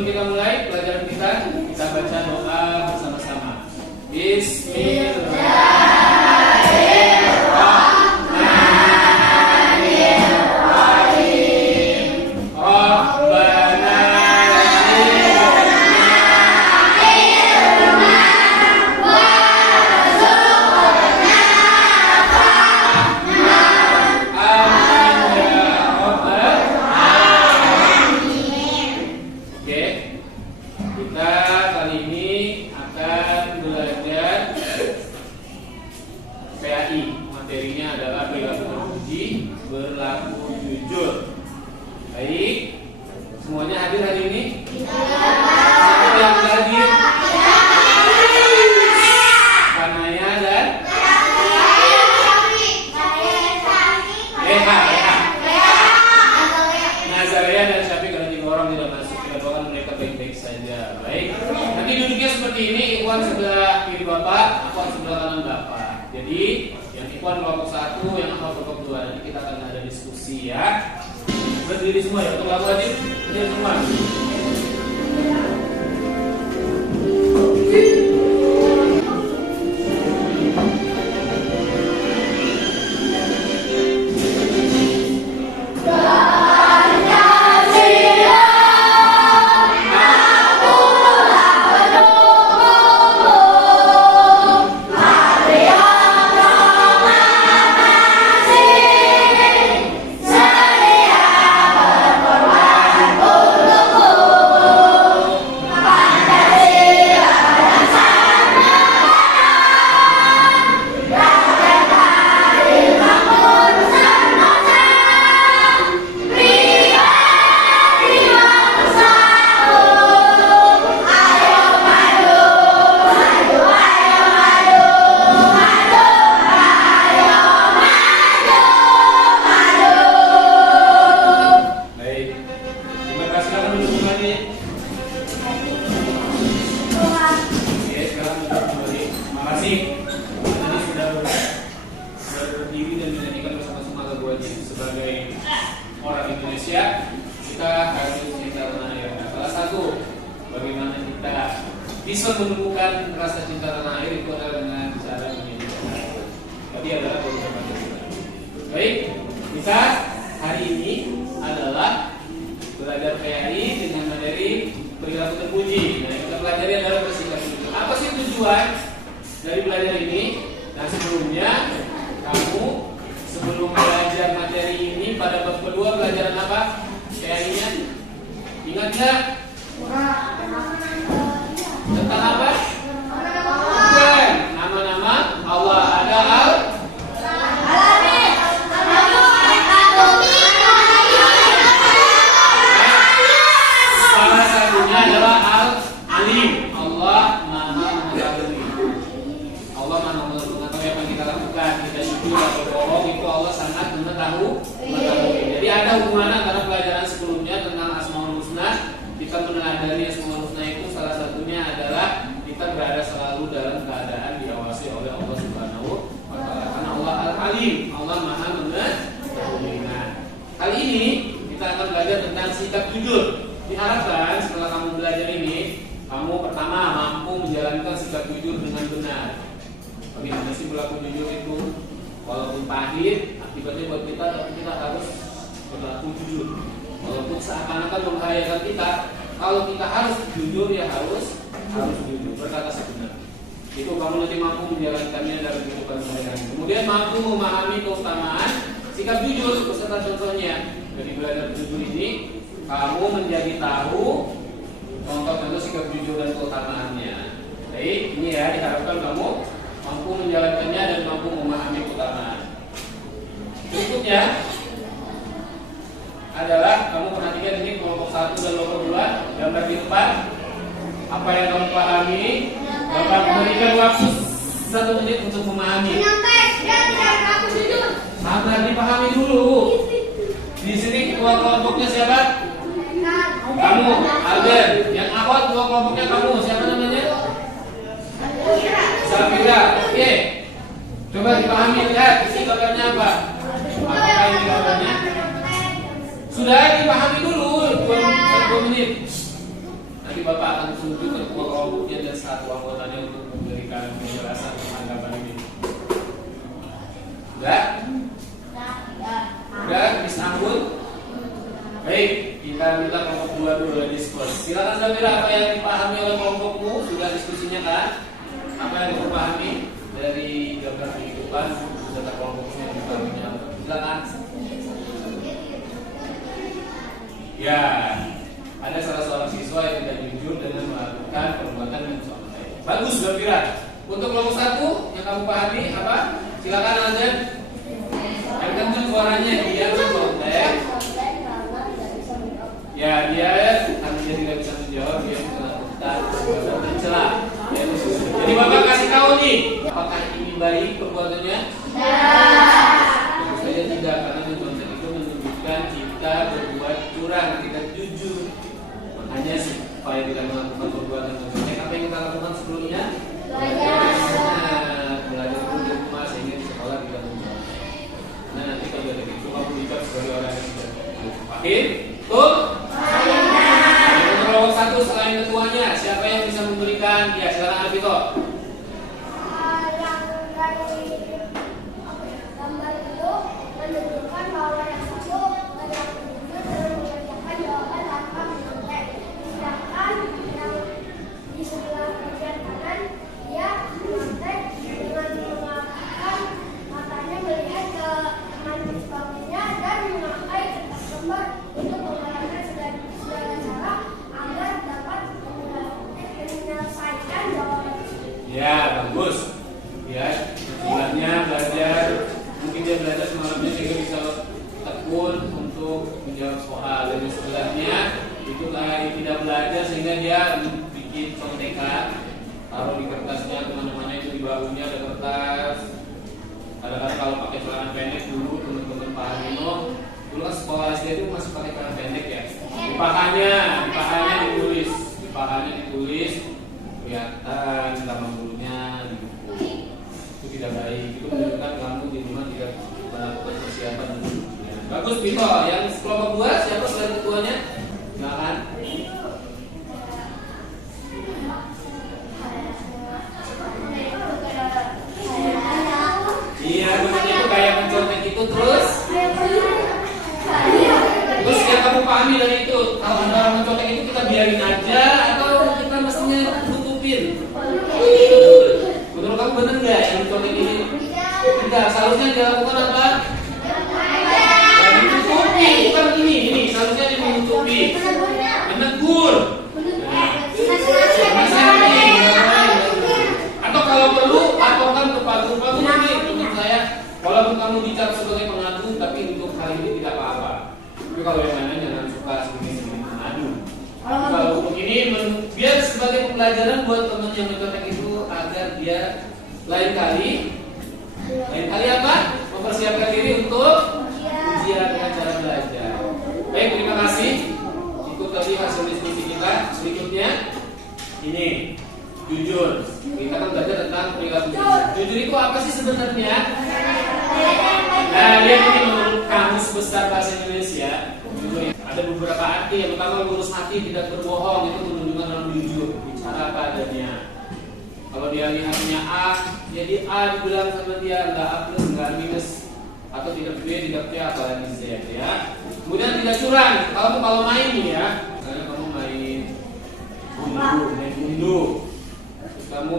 Sebelum kita mulai pelajaran kita baca doa bersama-sama. Bismillahirrahmanirrahim. Rabbana materinya adalah perilaku terpuji, berlaku jujur. Baik, semuanya hadir hari ini? Siapa yang hadir? Kanaya dan Leha. Nazaria dan Syafiq, kalau 3 orang tidak masuk, kita doakan mereka baik-baik saja. Baik, nanti duduknya seperti ini. Ikhwan sebelah kiri bapak, akhwat sebelah kanan bapak. Jadi yang ikhwan kelompok 1, yang akhwat kelompok 2. Nanti kita akan ada diskusi ya. Berdiri semua ya, untuk lagu wajib berdiri semua. Sebagai orang Indonesia, kita harus cinta tanah air. Nah, salah satu bagaimana kita bisa menemukan rasa cinta tanah air itu adalah dengan cara menyanyikan. Tadi adalah beberapa kita. Baik, kita hari ini adalah belajar PAI dengan materi perilaku terpuji. Nah, kita pelajari adalah bersikap jujur. Apa sih tujuan dari belajar ini? Nah, sebelumnya kamu sebelum belajar materi ini pada bab kedua pelajaran apa? PAI-nya? Ingat nggak? Tentang apa? Bukan. Nama-nama Allah. Ada salah satunya adalah Al-Alim. Allah Maha Mengetahui. Allah Maha Mengetahui apa yang kita lakukan. Kita jujur atau bohong, itu Allah sangat mengetahui. Jadi ada hubungan antara pelajaran sebelumnya tentang Asmaul Husna. Kita meneladani Asmaul Husna itu salah satunya adalah kita berada selalu dalam keadaan diawasi oleh Allah Subhanahu wa Ta'ala. Karena Allah Al-Alim, Allah Maha Mengetahui. Nah, kali ini kita akan belajar tentang sikap jujur. Diharapkan setelah kamu belajar ini, kamu pertama mampu menjalankan sikap jujur dengan benar. Bagaimana sih berlaku jujur itu? Walaupun pahit akibatnya buat kita, tapi kita harus berlaku jujur. Walaupun seakan-akan membahayakan kita, kalau kita harus jujur ya harus jujur, berkata sebenar. Itu kamu nanti mampu menjalankannya dalam kehidupan sehari-hari. Kemudian mampu memahami keutamaan sikap jujur beserta contohnya. Dari belajar jujur ini, kamu menjadi tahu contoh-contoh sikap jujur dan keutamaannya. Baik, ini ya diharapkan kamu mampu menjalankannya dan mampu memahami keutamaan. Berikutnya adalah kamu perhatikan ini kelompok 1 dan kelompok 2 gambar di depan. Apa yang kamu pahami, Bapak berikan waktu 1 menit untuk memahami. Sabar, dipahami dulu. Di sini ketua kelompoknya siapa? Kamu, Alden. Yang akhwat ketua kelompoknya kamu, siapa namanya? Safira. Oke. Coba dipahami, lihat di sini gambarnya apa? Apakah ini gambarnya? Sudah dipahami dulu 2 menit. kelompok 2 dulu diskusi. Silakan Zafira, apa yang dipahami oleh kelompokmu? Sudah diskusinya kan? Apa yang dipahami dari gambar kehidupan serta kelompokmu yang dipahaminya? Silakan. Ya, ada salah seorang siswa yang tidak jujur dengan melakukan perbuatan yang salah. Bagus Zafira. Untuk kelompok 1 yang kamu pahami apa? Silakan Alden. Yang kencang suaranya dia mencontek. Ya, dia karena dia tidak bisa menjawab, dia melakukan perbuatan mencela. Jadi Bapak kasih tahu nih, apakah ini baik perbuatannya? Tentu saja tidak, karena mencontek itu menunjukkan kita berbuat curang, tidak jujur. Makanya supaya tidak melakukan perbuatan mencontek, apa yang kita lakukan sebelumnya? Belajar dulu di rumah sehingga di sekolah tidak mencontek. Nah nanti kalau ada gitu kamu dicap sebagai orang yang tidak paham. Tuh. Nomor 1 selain ketuanya, siapa yang bisa memberikan? Ya silakan Alvito. Yang dari gambar itu menunjukkan bahwa yang satu adalah jujur dan mengerjakan jawaban tanpa mencontek. Sedangkan yang di sebelah bagian kanan dia mencontek dengan mengatakan matanya melihat ke teman sebagainya dan memakai kertas gambar untuk menggambarkan segala cara agar dapat menyelesaikan jawaban tersebut. Ya bagus. Ya sebelahnya belajar, mungkin dia belajar semalamnya sehingga bisa tekun untuk menjawab soal. Dan yang sebelahnya itu kayak tidak belajar sehingga dia bikin contekan, taruh di kertasnya kemana-mana, itu di bahunya ada kertas. Kadang-kadang kalau pakai celana pendek dulu teman-teman Pak Harino, dulu kan sekolah SD itu masih pakai celana pendek ya. Di pahanya ditulis, kelihatan lambang bulunya di buku. Itu tidak baik. Itu menunjukkan kamu di rumah tidak melakukan persiapan. Ya. Bagus Bito. Yang kelompok 2 siapa selain ketuanya? Silakan. Iya, benarnya itu kayak mencontek itu terus yang kamu pahami dari itu. Kalau ada orang mencontek itu kita biarin aja atau kita mestinya tutupin? Menurut kamu benar nggak yang mencontek ini? Tidak, seharusnya dilakukan apa? Ditutupi, bukan ini seharusnya ditutupi. Menegur. Atau kalau perlu laporkan ke Pak Guru ini menurut saya, walaupun kamu dicap sebagai pengadu, tapi untuk hal ini tidak apa-apa. Tapi kalau yang lainnya jangan suka sendiri mengadu. Kalau untuk ini biar sebagai pembelajaran buat teman yang mencontek itu agar dia lain kali apa? Mempersiapkan diri untuk ujian dengan cara belajar. Baik, terima kasih. Itu tadi hasil diskusi kita. Berikutnya ini jujur. Kita akan belajar tentang perilaku jujur. Jujur itu apa sih sebenarnya? Nah, lihat ini menurut Kamus Besar Bahasa Indonesia. Jujur ada beberapa arti. Yang pertama, lurus hati, tidak berbohong. Itu menunjukkan orang jujur, bicara apa adanya. Kalau dia lihatnya A, jadi A dibilang sama dia enggak A plus, enggak minus, atau tidak B, tidak C, apalagi Z ya. Kemudian tidak curang. Kalau main nih ya, misalnya kamu main gundu, terus kamu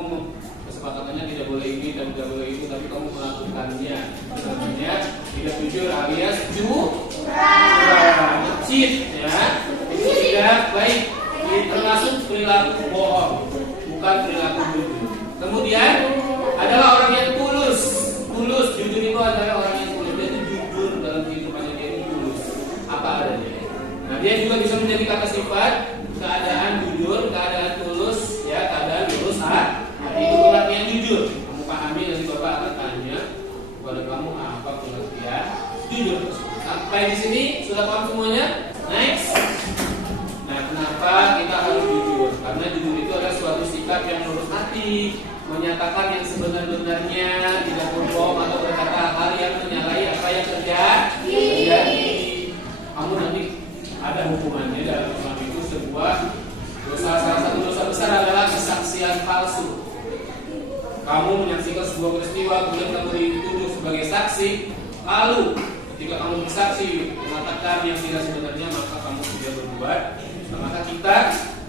kesepakatannya tidak boleh ini dan tidak boleh itu, tapi kamu melakukannya. Itu namanya tidak jujur alias curang, cheat ya. Itu tidak baik. Ini termasuk perilaku bohong, bukan perilaku jujur. Kemudian adalah orang yang tulus. Jujur itu adalah orang yang tulus. Dia itu jujur dalam kehidupannya, dia itu tulus. Apa adanya. Nah, dia juga bisa menjadi kata sifat keadaan jujur, keadaan tulus, ya, keadaan lurus hati. Itu pengertian jujur. Kamu pahami, nanti Bapak akan tanya kepada kamu apa pengertian jujur. Sampai di sini sudah paham semuanya? Next. Nah, kenapa kita harus jujur? Karena jujur itu adalah suatu sikap yang lurus hati, menyatakan yang sebenar-benarnya, tidak berbohong atau berkata hal yang menyalahi apa yang terjadi. Kamu nanti ada hukumannya dalam Islam itu sebuah dosa. Salah satu dosa besar adalah kesaksian palsu. Kamu menyaksikan sebuah peristiwa, kemudian kamu dituduh sebagai saksi, lalu ketika kamu bersaksi mengatakan yang tidak sebenarnya, maka kamu tidak berdosa. berbuat. Nah, maka kita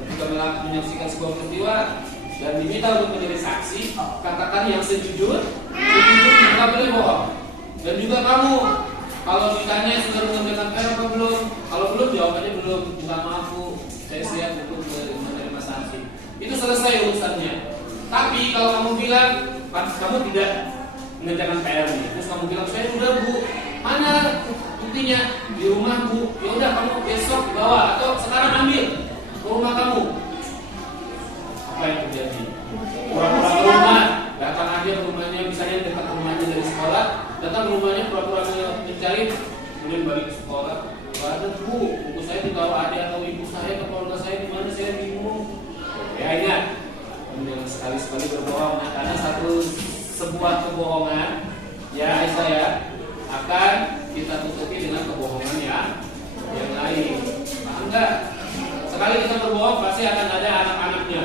ketika menyaksikan sebuah peristiwa dan diminta untuk menjadi saksi, katakan yang sejujurnya, nggak boleh bohong. Dan juga kamu, kalau ditanya sudah mengambilkan PR apa belum? Kalau belum, jawabannya belum. Nggak mampu, saya siap untuk menerima sanksi. Itu selesai urusannya. Tapi kalau kamu bilang kamu tidak mengerjakan PR nih, terus kamu bilang saya udah Bu, mana buktinya? Di rumah Bu. Ya udah kamu besok bawa atau sekarang ambil ke rumah kamu. Apa yang terjadi? Pura-pura ke rumah, datang aja ke rumahnya, misalnya dekat rumahnya dari sekolah, datang ke rumahnya pura-pura mencari, kemudian balik ke sekolah. Gak ada Bu, buku saya dibawa adik atau ibu saya atau keluarga saya di mana, saya bingung. Ya ingat, jangan sekali-sekali berbohong. Nah, karena sebuah kebohongan, ya Aisyah ya, akan kita tutupi dengan kebohongan yang lain. Nah, enggak. Sekali kita berbohong pasti akan ada anak-anaknya.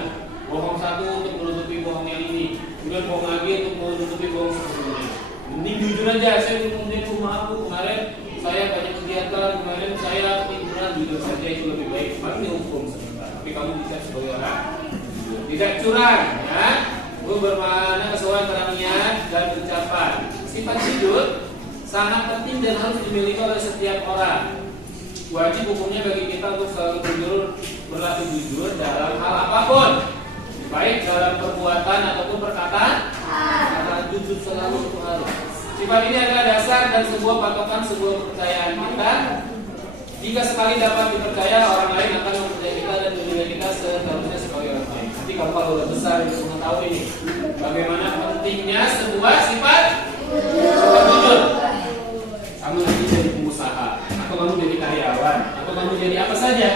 Bohong satu untuk menutupi bohong yang ini, kemudian bohong lagi untuk menutupi bohong sebelumnya. Mending jujur aja, saya kemudian rumah aku kemarin saya banyak kegiatan, kemarin saya tiduran, jujur saja itu lebih baik. Paling dihukum sebentar. Tapi kamu bisa sebagai orang tidak curang, ya. Itu bermakna kesesuaian antara niat dan ucapan. Sifat jujur sangat penting dan harus dimiliki oleh setiap orang. Wajib hukumnya bagi kita untuk selalu berlaku jujur dalam hal apapun, baik dalam perbuatan ataupun perkataan. Kata jujur selalu itu harus. Sifat ini adalah dasar dan sebuah patokan sebuah kepercayaan kita. Jika sekali dapat dipercaya, orang lain akan mempercayai kita dan menilai kita seharusnya sebagai orang lain. Nanti kalau udah besar itu mengetahui ini bagaimana pentingnya sebuah sifat jujur. Kamu nanti jadi pengusaha, atau kamu jadi karyawan, atau kamu jadi apa saja.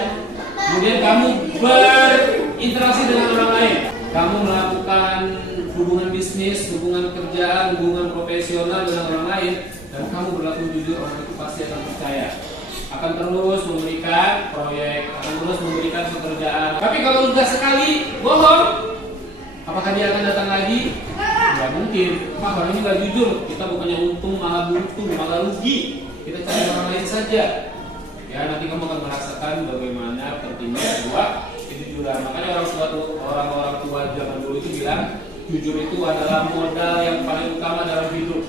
Kemudian kamu berinteraksi dengan orang lain. Kamu melakukan hubungan bisnis, hubungan kerjaan, hubungan profesional dengan orang lain, dan kamu berlaku jujur, orang itu pasti akan percaya. Akan terus memberikan proyek, akan terus memberikan pekerjaan. Tapi kalau sudah sekali bohong, apakah dia akan datang lagi? Tidak mungkin. Pak, orang ini nggak jujur. Kita bukannya untung, malah buntung, malah rugi. Kita cari orang lain saja. Ya, nanti kamu akan merasakan bagaimana pentingnya sebuah kejujuran. Makanya orang-orang tua zaman dulu itu bilang, jujur itu adalah modal yang paling utama dalam hidup.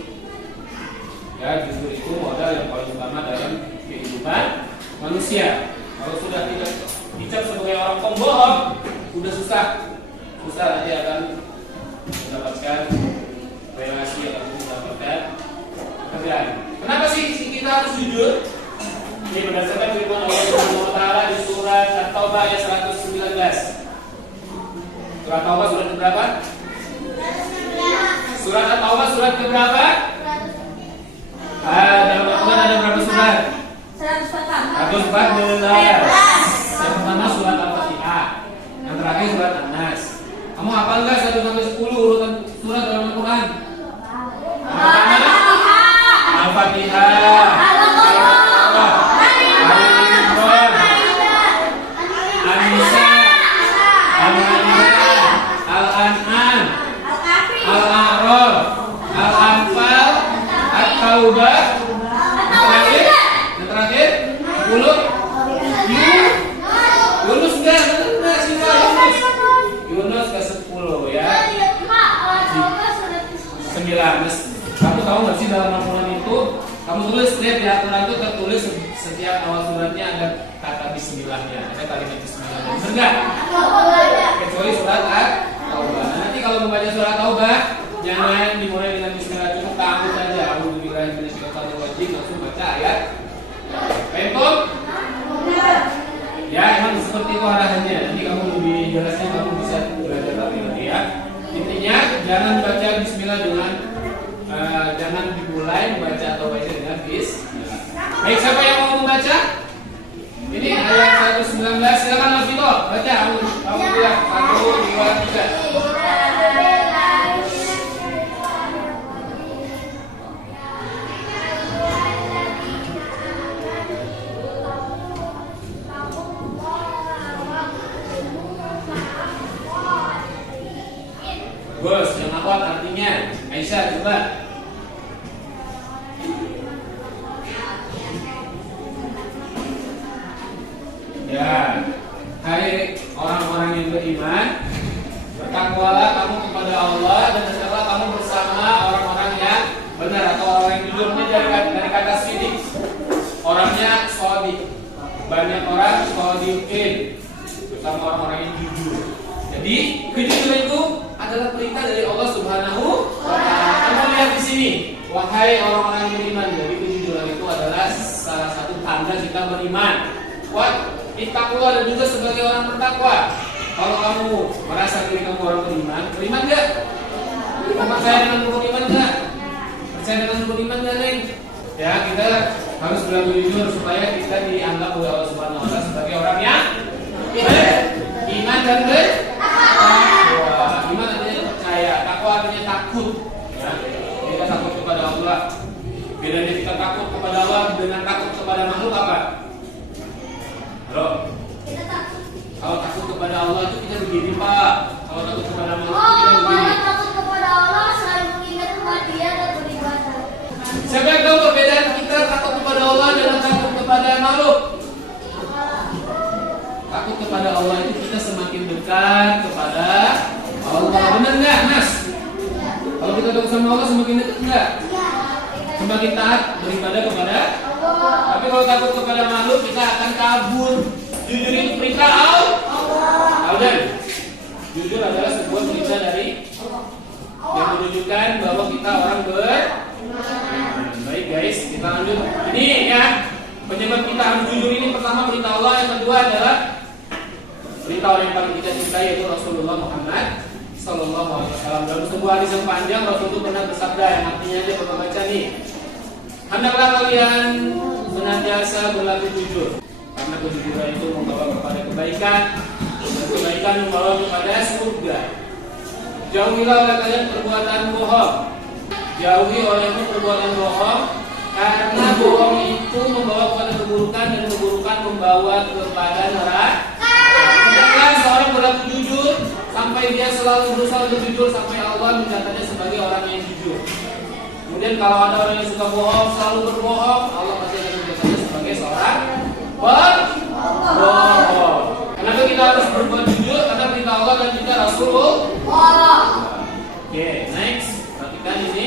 Ya, jujur itu modal yang paling utama dalam kehidupan manusia. Kalau sudah tidak dicap sebagai orang pembohong, sudah susah nanti akan mendapatkan relasi atau mendapatkan pekerjaan. Kenapa sih kita harus jujur? Ini berdasarkan firman Allah Subhanahu wa taala di surat At-Taubah ayat 119. Surat Taubah surat keberapa? Surat At-Taubah surat keberapa? Dalam Al-Quran ada berapa surat? 114. Yang pertama surat Al-Fatihah, yang terakhir surat An-Nas. Kamu hafal nggak 1 sampai 10 urutan surat dalam Al-Quran? Al-Fatihah, Al-Imran, An-Nisa, Al-Ma'idah, Al-An'am, Al-A'raf, Al-Anfal, At-Taubah. Yang terakhir 10. Yunus enggak sih Yunus ke 10 ya. 9. Kamu tahu nggak sih dalam Al-Quran itu kamu tulis lihat di Al-Quran itu tertulis setiap awal suratnya ada kata Bismillahnya, ada kalimat Bismillahnya. Benar nggak? Kecuali surat At-Taubah. Nanti kalau membaca surat Taubah jangan dimulai dengan Bismillah, cuma kamu saja. Alhamdulillah langsung baca ayat. Pentum? Ya emang seperti itu arahannya. Nanti kamu lebih jelasnya kamu bisa belajar lagi nanti ya. Intinya jangan baca Bismillah dengan jangan dimulai membaca atau baca dengan Bismillah. Baik, siapa yang mau membaca? Ini ayat 119. Silakan Alfito baca. Kamu bilang 1, 2, 3. Bos, yang apa artinya? Aisyah, coba. Ya. hai orang-orang yang beriman, bertakwalah kamu kepada Allah dan hendaklah kamu bersama orang-orang yang benar atau orang yang jujur. Ini dari kata sidik. Orangnya sodik. Banyak orang sodikin, bersama orang-orang yang jujur. Jadi kejujuran itu adalah perintah dari Allah Subhanahu wa Ta'ala. Kamu lihat di sini, wahai orang-orang yang beriman. Jadi kejujuran itu adalah salah satu tanda kita beriman. Ittaqwa dan juga sebagai orang bertakwa. Kalau kamu merasa diri kamu orang beriman enggak? Percaya dengan beriman enggak? Percaya dengan beriman enggak, Neng? Ya, kita harus berlaku jujur supaya kita dianggap oleh Allah Subhanahu wa Ta'ala sebagai orang yang beriman dan bertakwa. Iman artinya percaya, takwa artinya takut. Ya, kita takut kepada Allah. Bedanya kita takut kepada Allah dengan takut kepada makhluk apa? Halo? Kalau takut kepada Allah itu kita begini, Pak. Kalau takut kepada makhluk itu kita begini. Takut kepada Allah selalu mengingat kematian dan beribadah. Siapa yang tahu perbedaan kita takut kepada Allah dan takut kepada makhluk? Takut kepada Allah itu kita semakin dekat kepada Allah. Benar nggak, Mas? Kalau kita takut sama Allah semakin dekat nggak? Semakin taat beribadah kepada Allah. Tapi kalau takut kepada makhluk kita akan kabur. Jujur itu perintah Allah. Dan jujur adalah sebuah perintah dari yang menunjukkan bahwa kita orang beriman. Baik guys, kita lanjut. Ini ya penyebab kita harus jujur ini. Pertama perintah Allah, yang kedua adalah perintah orang yang paling kita cintai yaitu Rasulullah Muhammad Sallallahu Alaihi Wasallam. Dalam sebuah hadis yang panjang Rasul itu pernah bersabda yang artinya dia pernah baca nih. Hendaklah kalian senantiasa berlaku jujur. Karena kejujuran itu membawa kepada kebaikan dan kebaikan membawa kepada surga. Jauhilah oleh kalian perbuatan bohong. Jauhi olehmu perbuatan bohong, karena bohong itu membawa kepada keburukan dan keburukan membawa kepada neraka. Jangan seorang berlaku jujur sampai dia selalu berusaha untuk jujur sampai Allah mencatatnya sebagai orang yang jujur. Kemudian kalau ada orang yang suka bohong, selalu berbohong, Allah pasti akan mencatatnya sebagai seorang bohong. Kenapa kita harus berbuat jujur? Karena perintah Allah dan juga Rasulullah. Oke, next. Perhatikan ini.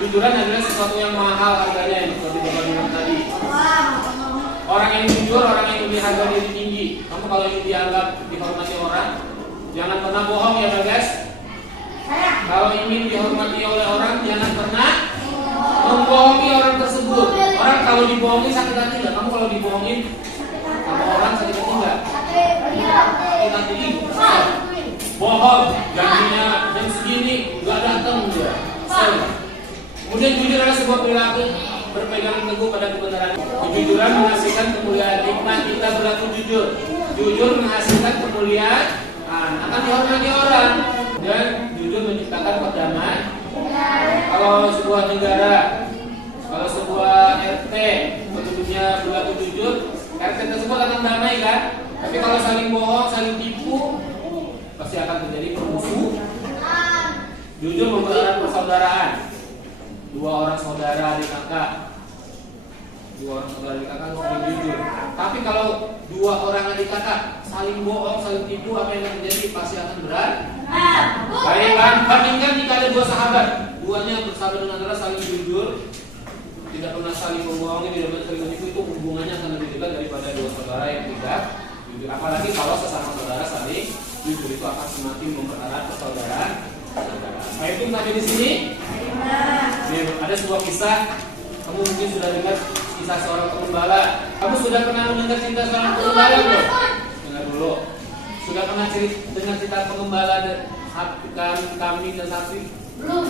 Kejujuran adalah sesuatu yang mahal harganya, yang seperti Bapak bilang tadi. Orang yang jujur, orang yang lebih harga diri tinggi. Kamu kalau ingin dianggap dihormati orang, jangan pernah bohong ya guys. Kalau ingin dihormati oleh orang, jangan pernah membohongi orang tersebut. Orang kalau dibohongin sakit hati nggak? Kamu kalau dibohongin sama orang sakit hati nggak? Sakit hati. Bohong, janjinya jam segini nggak datang dia. Kemudian jujur adalah sebuah perilaku berpegang teguh pada kebenaran. Kejujuran menghasilkan kemuliaan. Hikmah kita berlaku jujur. Jujur menghasilkan kemuliaan, akan dihormati orang, dan jujur menciptakan perdamaian. Kalau sebuah negara, kalau sebuah RT penduduknya berlaku jujur, RT tersebut akan damai kan? Tapi kalau saling bohong, saling tipu, pasti akan terjadi permusuhan. Jujur mempererat persaudaraan. Dua orang saudara adik kakak, saling jujur. Tapi kalau dua orang adik kakak saling bohong, saling tipu, apa yang akan terjadi? Pasti akan berat. Baik kan? Bandingkan jika ada dua sahabat, duanya bersahabat dengan Allah, saling jujur, tidak pernah saling membohongi, tidak pernah saling menipu, itu hubungannya akan lebih dekat daripada dua saudara yang tidak jujur. Apalagi kalau sesama saudara saling jujur, itu akan semakin mempererat persaudaraan. Nah itu sampai di sini. Ada sebuah kisah. Kamu mungkin sudah dengar kisah seorang pengembala. Kamu sudah pernah mendengar cerita seorang pengembala belum? Dengar dulu. Sudah pernah dengar cerita pengembala kambing dan sapi? Belum.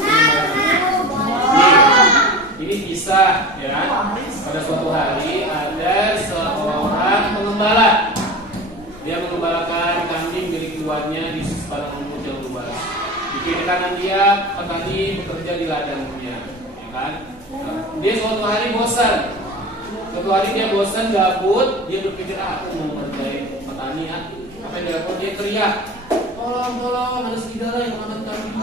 Ini kisah ya. Pada suatu hari ada seorang pengembala. Dia mengembalakan kambing milik tuannya di padang rumput yang luas. Di kiri kanan dia petani bekerja di ladangnya, ya kan? Dia suatu hari bosan. Suatu hari dia bosan, gabut, dia berpikir aku mau mengerjain petani ya. Apa yang dilakukan? Dia teriak, tolong, ada serigala yang makan kambing.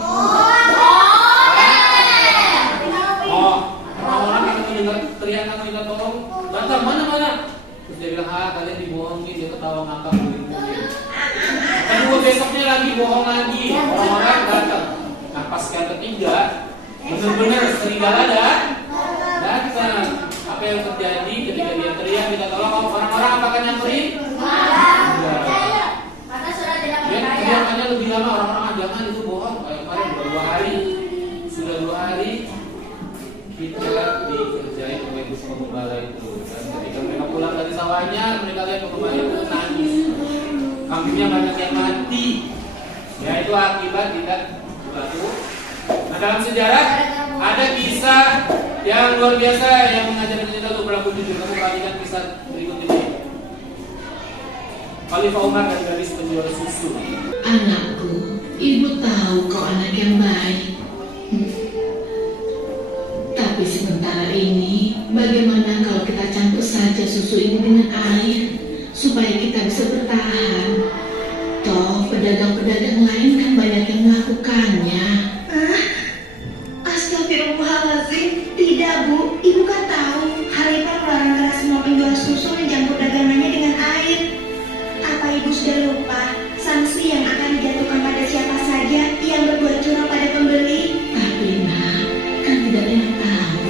Orang-orang yang mendengar teriakan kita tolong, datang mana? Terus dia bilang, kalian dibohongin, dia ketawa ngakak. besoknya lagi bohong lagi, orang-orang datang. Nah pas yang ketiga benar-benar serigala datang. Apa yang terjadi ketika dia teriak minta tolong, orang-orang apakah nyamperin? Karena sudah tidak Dia percaya. teriakannya lebih lama, orang-orang jangan itu bohong. Kayak kemarin sudah 2 hari kita dikerjain oleh pengembala itu. Dan ketika mereka pulang dari sawahnya, mereka lihat pengembala itu nangis. Kambingnya banyak yang mati. Ya itu akibat tidak berlaku. Nah dalam sejarah ada kisah yang luar biasa yang mengajarkan kita untuk berlaku jujur. Kamu perhatikan kisah berikut ini. Khalifah Umar dan gadis penjual susu. Anakku, ibu tahu kau anak yang baik. Tapi sementara ini, bagaimana kalau kita campur saja susu ini dengan air supaya kita bisa bertahan? Toh pedagang-pedagang lain kan banyak yang melakukannya. Astagfirullahaladzim. Tidak, Bu. Ibu kan tahu Khalifah melarang keras semua penjual susu mencampur dagangannya dengan air. Apa ibu sudah lupa sanksi yang akan dijatuhkan pada siapa saja yang berbuat curang pada pembeli? Tapi nak, kan tidak ada yang tahu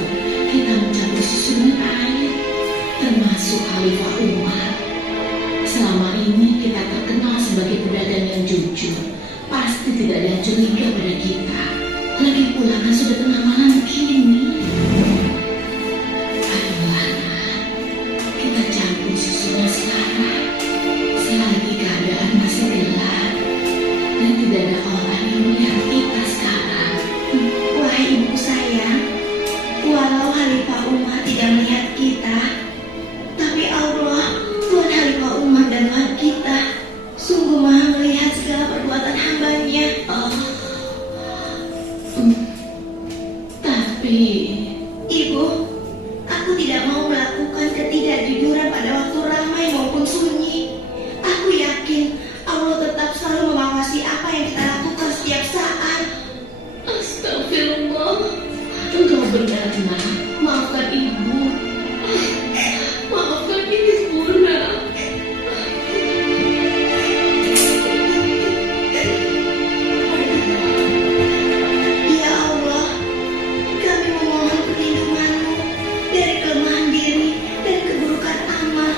kita mencampur susu dengan air, termasuk Khalifah Umar. Selama ini kita terkenal sebagai pedagang yang jujur. Pasti tidak ada yang curiga pada kita. Lagi pula kan sudah tengah malam begini. Ayolah nak, kita campur susunya sekarang. Selagi keadaan masih gelap dan tidak ada orang yang melihat kita sekarang. Wahai ibu sayang, walau Khalifah Umar tidak melihat kita, tapi Allah, Tuhan Khalifah Umar dan Tuhan kita, sungguh maha melihat segala perbuatan hambanya. Tapi Ibu, aku tidak mau melakukan ketidakjujuran pada waktu ramai maupun sunyi. Aku yakin Allah tetap selalu mengawasi apa yang kita lakukan setiap saat. astagfirullah, engkau benar nak. Maafkan ibu. Maafkan ibu nak. Ya Allah, kami memohon perlindungan-Mu dari kelemahan diri dan keburukan amal,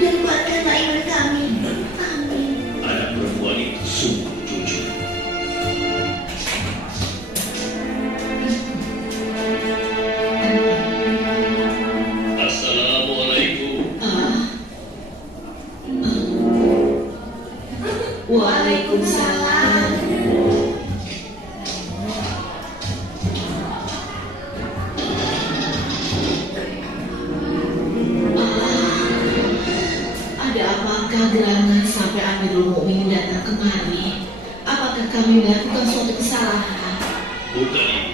dan kuatkanlah iman kami. Amin. Anak perempuan itu sungguh jujur. Assalamualaikum. Waalaikumsalam. Ada apakah gerangan sampai Amirul Mukminin datang kemari? Apakah kami melakukan suatu kesalahan? Bukan ibu.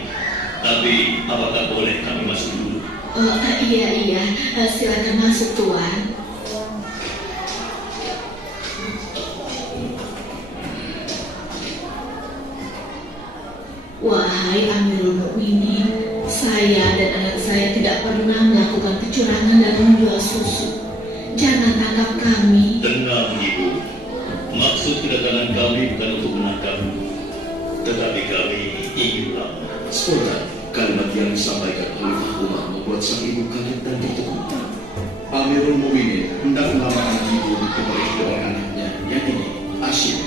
Tapi apakah boleh kami masuk dulu? Iya, silakan masuk Tuan. Wahai Amirul Mukminin, saya dan anak saya tidak pernah melakukan kecurangan dan menjual susu. Jangan tangkap kami. Tenang ibu. Maksud kedatangan kami bukan untuk menangkapmu, tetapi kami ingin aman. Spontan, kalimat yang disampaikan Khalifah Umar membuat sang ibu kaget dan tertegun. Amirul Mukminin hendak melamar anak ibu diberi kedua anaknya, yang ini Asyik.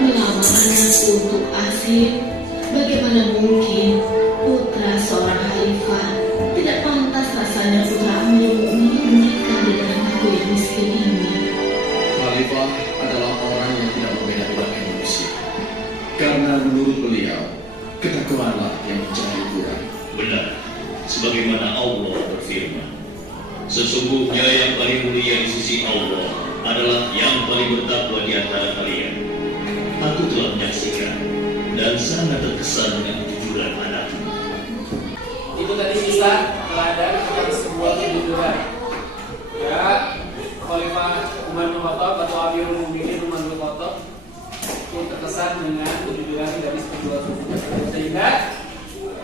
Melamar anakku untuk Asyik? Bagaimana mungkin putra seorang khalifah? Tidak pantas rasanya putra Amirul Mukminin menikah dengan aku yang miskin ini. Khalifah adalah orang yang tidak membeda-bedakan manusia. Karena menurut beliau, ketakwaanlah yang mencari ukuran. Benar, sebagaimana Allah berfirman, sesungguhnya yang paling mulia di sisi Allah adalah yang paling bertakwa di antara kalian. Aku telah menyaksikan dan sangat terkesan dengan kejujuran anakmu. Itu tadi kisah teladan tentang sebuah kejujuran. Ya, Khalifah Umar bin Khattab atau Amirul Mukminin Umar bin Khattab itu terkesan dengan kejujuran dari penjual susu, sehingga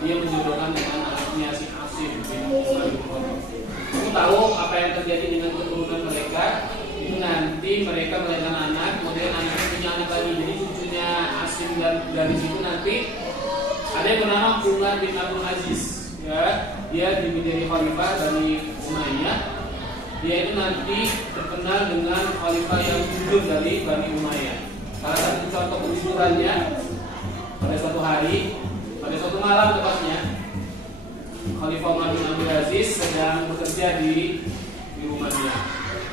dia menjodohkan dengan anaknya si Asim bin Umar bin Khattab. Kamu tahu apa yang terjadi dengan keturunan mereka? Itu nanti mereka melahirkan anak dari situ nanti ada yang bernama Umar bin Abdul Aziz, ya. Dia menjadi khalifah dari Umayyah. Dia itu nanti terkenal dengan khalifah yang jujur dari Bani Umayyah. Salah satu contoh kejujurannya, pada suatu hari, pada suatu malam tepatnya, Khalifah Umar bin Abdul Aziz sedang bekerja di rumahnya.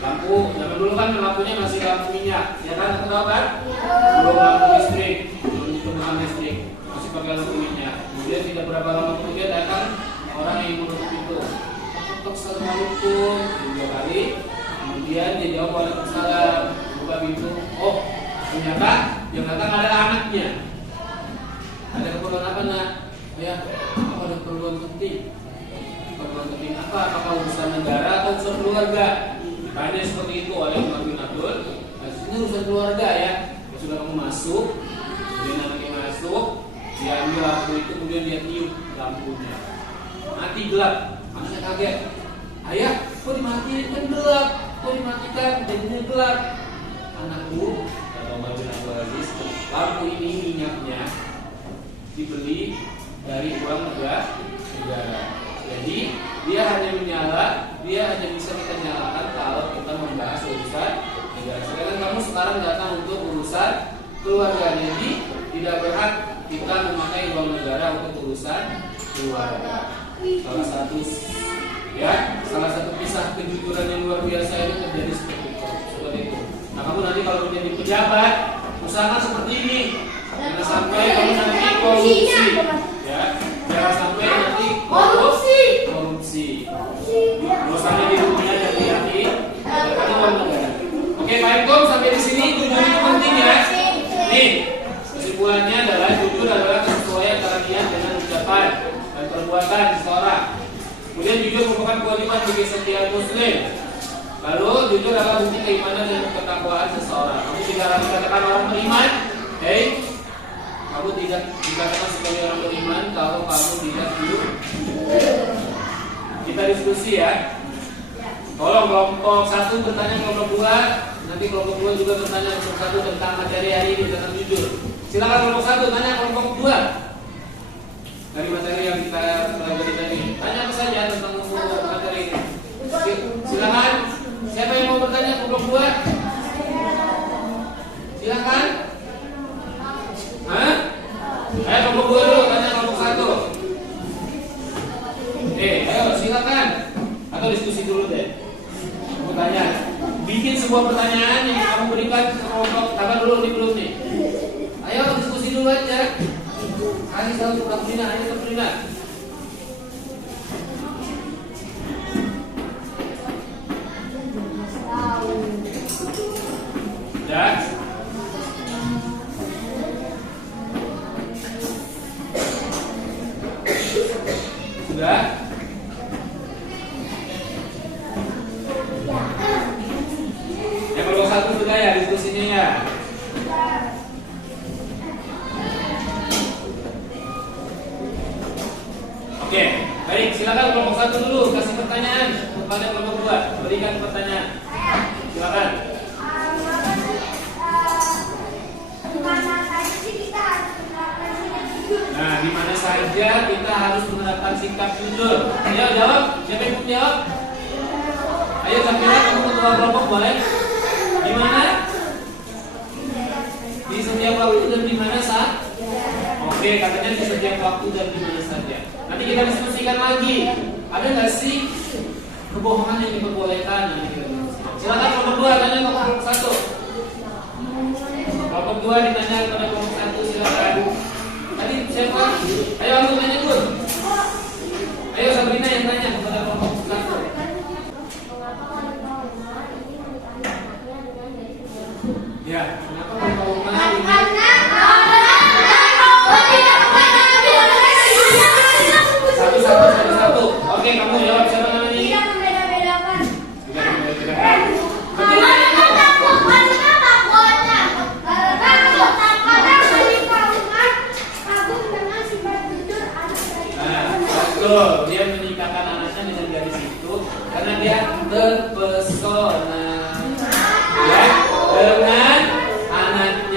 Lampu, zaman dulu kan lampunya masih lampu minyak, ya kan? Tahu kan? Belum lampu listrik, belum ditemukan listrik, masih pakai lampu minyak. Kemudian tidak berapa lama kemudian datang orang yang menutup pintu. Ketuk assalamualaikum, 2 kali. Kemudian dia jawab waalaikumsalam, buka pintu. Oh, ternyata yang datang adalah anaknya. Ada keperluan apa nak? Ya, apa ada keperluan penting? Keperluan penting apa? Apakah urusan negara atau urusan keluarga? Tanya seperti itu oleh Umar bin Abdul. Ini urusan keluarga ya. Sudah kamu masuk, kemudian anaknya masuk, dia ambil lampu itu, kemudian dia tiup lampunya. Mati gelap. Anaknya kaget. Ayah, kok dimatiin? Kan gelap. Kok dimatikan? Jadinya gelap. Anakku, kata Umar bin Abdul Aziz, lampu ini minyaknya dibeli dari uang negara. Jadi dia hanya menyala, dia hanya bisa kita nyalakan kalau kita membahas urusan negara. Sedangkan kamu sekarang datang untuk urusan keluarga, jadi tidak berhak kita memakai uang negara untuk urusan keluarga. Salah satu kisah kejujuran yang luar biasa itu terjadi seperti itu. Nah, kamu nanti kalau menjadi pejabat, usahakan seperti ini. Jangan sampai kamu nanti korupsi, ya. Jangan sampai nanti korupsi. Dosanya di rumahnya dan di hati, karena uang negara. Oke, baik Tom, sampai di sini jujur itu penting ya. Nih, kesimpulannya adalah jujur adalah kesesuaian antara niat dengan ucapan dan perbuatan seseorang. Kemudian jujur merupakan kewajiban bagi setiap muslim. Lalu jujur adalah bukti keimanan dan ketakwaan seseorang. Kamu tidak harus dikatakan orang beriman, kamu tidak dikatakan sebagai orang beriman kalau kamu tidak jujur. Kita diskusi ya. Tolong kelompok 1 bertanya kelompok 2, nanti kelompok 2 juga bertanya kelompok 1 tentang materi hari ini tentang jujur. Silakan kelompok 1 tanya kelompok 2 dari materi yang kita pelajari tadi. Tanya apa saja tentang materi ini. Silakan. Siapa yang mau bertanya kelompok 2? Silakan. Hah? Ayo kelompok 2 dulu tanya kelompok 1. Ayo silakan. Atau diskusi dulu deh. Kamu tanya. Bikin sebuah pertanyaan yang kamu berikan ke kelompok. Tahan dulu nih belum nih. Ayo diskusi dulu aja. Ayo tahu Katrina, ayo Katrina. Ya. Sudah? Ya kalau 1 sudah ya diskusinya ya. Oke, baik, silakan kelompok 1 dulu kasih pertanyaan kepada kelompok 2. Berikan pertanyaan. Silakan. Nah, di mana saja kita harus menerapkan sikap jujur? Ayo jawab. Siapa yang mau jawab? Ayo Safira, kamu ketua kelompok boleh? Di mana? Di setiap waktu dan di mana saat? Oke, katanya di setiap waktu dan di mana saja. Nanti kita diskusikan lagi. Ada nggak sih kebohongan yang diperbolehkan? Silakan kelompok 2 tanya ke kelompok 1. Kelompok 2 ditanya kepada kelompok 1, silakan. Tadi siapa? Ayo aku tanya dulu. Ayo Sabrina yang tanya kepada kelompok 1. Ya, kenapa kelompok 5 ini? Satu. Oke, kamu jawab siapa namanya? Tidak membeda-bedakan. Tidak membeda-bedakan. Betul, dia menikahkan anaknya dengan gadis itu karena dia terpesona ya dengan anak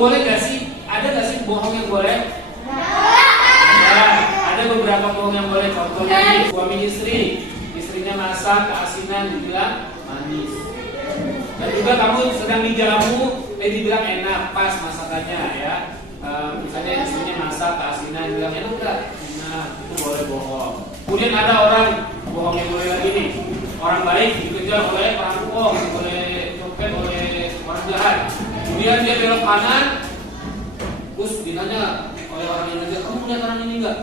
boleh gak sih? Ada gak sih bohong yang boleh? Nah, ada beberapa bohong yang boleh. Contohnya nih, suami istri, istrinya masak keasinan dibilang manis. Dan juga kamu sedang dijamu, dibilang enak, pas masakannya ya. Misalnya istrinya masak keasinan dibilang enak enggak? Enak, itu boleh bohong. Kemudian ada orang bohong yang boleh lagi nih. Orang baik dikejar oleh perampok, oleh copet, oleh orang jahat. Kemudian dia belok kanan, terus ditanya oleh orang yang ngejar, kamu punya kanan ini enggak?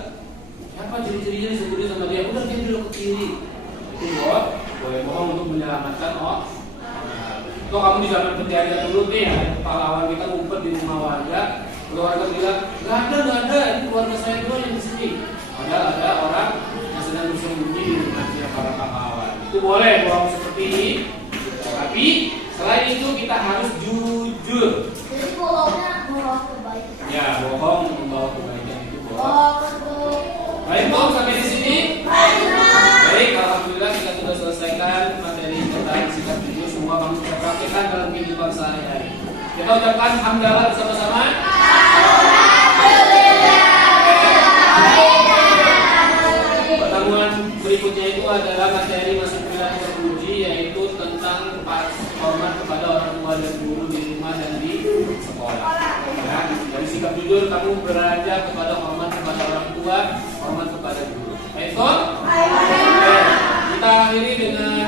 Siapa ciri-cirinya disebutin sama dia? Udah dia belok ke kiri. Itu boleh bohong untuk menyelamatkan Tuh kamu di zaman penjara dulu nih, pahlawan kita ngumpet di rumah warga. Keluarga bilang, nggak ada, ini keluarga saya doang yang di sini. Padahal ada orang yang sedang bersembunyi di rumahnya para pahlawan. Itu boleh bohong seperti ini. Tapi selain itu kita harus jujur. Jadi bohongnya membawa kebaikan. Ya, bohong membawa kebaikan itu bohong. Bohong untuk Baik, Tom, sampai di sini. Baik, alhamdulillah kita sudah selesaikan materi tentang sikap jujur. Semua kamu bisa praktekkan dalam kehidupan sehari-hari. Kita ucapkan hamdalah bersama-sama. Pertemuan berikutnya itu adalah materi masih pilihan teruji, yaitu tentang hormat kepada orang tua dan guru di rumah dan di sekolah. Ya, dari sikap jujur kamu belajar kepada hormat kepada orang tua, hormat kepada guru. Baik, Tom? Kita akhiri dengan